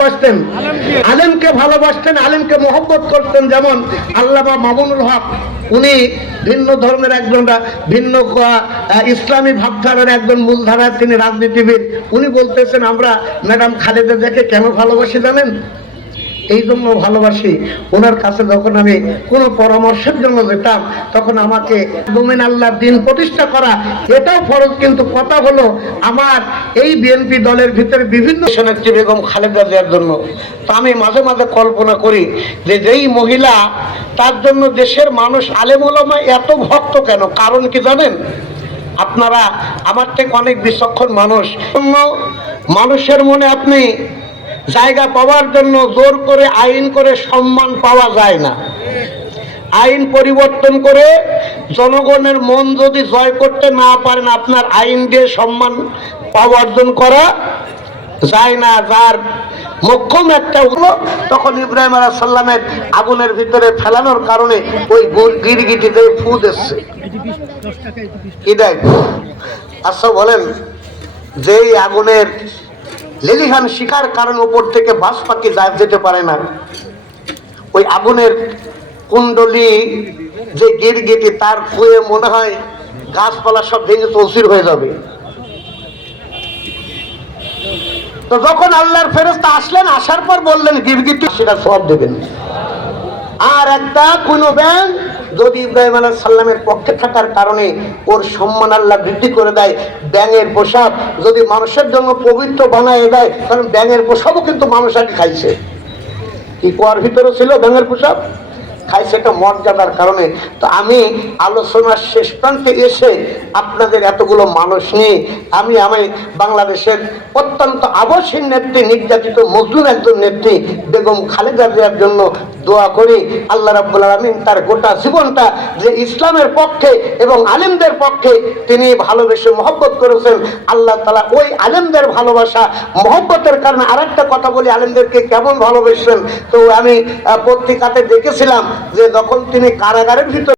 ভালোবাসতেন। আলেমকে ভালোবাসতেন আলেমকে মহব্বত করতেন। যেমন আল্লামা মামুনুল হক উনি ভিন্ন ধর্মের একজন ভিন্ন ইসলামী ভাবধারার একজন মূলধারার তিনি রাজনীতিবিদ। উনি বলতেছেন আমরা ম্যাডাম খালেদা দেখে কেন ভালোবাসি জানেন? এই জন্য ভালোবাসি। ওনার কাছে যখন আমি কোনো পরামর্শের জন্য যেতাম, তখন আমাকে দোমেন আল্লাহ দিন প্রতিষ্ঠা করা, এটাও ফরজ, কিন্তু কথা হলো আমার এই বিএনপি দলের ভিতরে বিভিন্ন সেনেত্রী বেগম খালেদা জিয়ার জন্য। তো আমি মাঝে মাঝে কল্পনা করি যে যেই মহিলা, তার জন্য দেশের মানুষ আলেমুলমা এত ভক্ত কেন? কারণ কি জানেন? আপনারা আমার থেকে অনেক বিচক্ষণ মানুষ। মানুষের মনে আপনি জায়গা পাওয়ার জন্য জোর করে আইন করে সম্মান পাওয়া যায় না। আইন পরিবর্তন করে জনগণের মন যদি জয় করতে না পারেন, আপনার আইন দিয়ে সম্মান পাওয়া অর্জন করা যায় না। যার মোক্ষম একটা হলো তখন ইব্রাহিম আলাহ সাল্লামের আগুনের ভিতরে ফেলানোর কারণে ওই গিরগিটিতে ফুদ এসছে কি দেখ? আচ্ছা বলেন, যেই আগুনের লেলিহান শিকার কারণ উপর থেকে বাস পাখি যায় যেতে পারে না। ওই আগুনের কুণ্ডলি যে গিরগিটি, তার ফুয়ে মনে হয় গাছপালা সব ভেঙে তসির হয়ে যাবে। তো যখন আল্লাহর ফেরেস্তা আসলেন, আসার পর বললেন, গিরগিটি সেটা সব দেবেন। আর একটা কোন ব্যাং যদি ইব্রাহিম আলাহ সাল্লামের পক্ষে থাকার কারণে ওর সম্মান আল্লাহ বৃদ্ধি করে দেয়, ব্যাঙের পোশাক যদি মানুষের জন্য পবিত্র বানায় দেয়, কারণ ব্যাঙের পোশাকও কিন্তু মানুষ আগে খাইছে। কি কুয়ার ভিতরে ছিল ব্যাঙের পোশাক? খাই সেটা মর্যাদার কারণে। তো আমি আলোচনার শেষ প্রান্তে এসে আপনাদের এতগুলো মানুষ নিয়ে আমি আমি বাংলাদেশের অত্যন্ত আবশ্যিক নেত্রী, নির্যাতিত মজলুম একজন নেত্রী, বেগম খালেদা জিয়ার জন্য দোয়া করি, আল্লাহ রাব্বুল আলমিন তার গোটা জীবনটা যে ইসলামের পক্ষে এবং আলেমদের পক্ষে তিনি ভালোবেসে মহব্বত করেছেন, আল্লাহ তালা ওই আলেমদের ভালোবাসা, মহব্বতের কারণে আরেকটা কথা বলি, আলেমদেরকে কেমন ভালোবেসেন তো আমি পত্রিকাতে দেখেছিলাম যে যখন তিনি কারাগারের ভিতর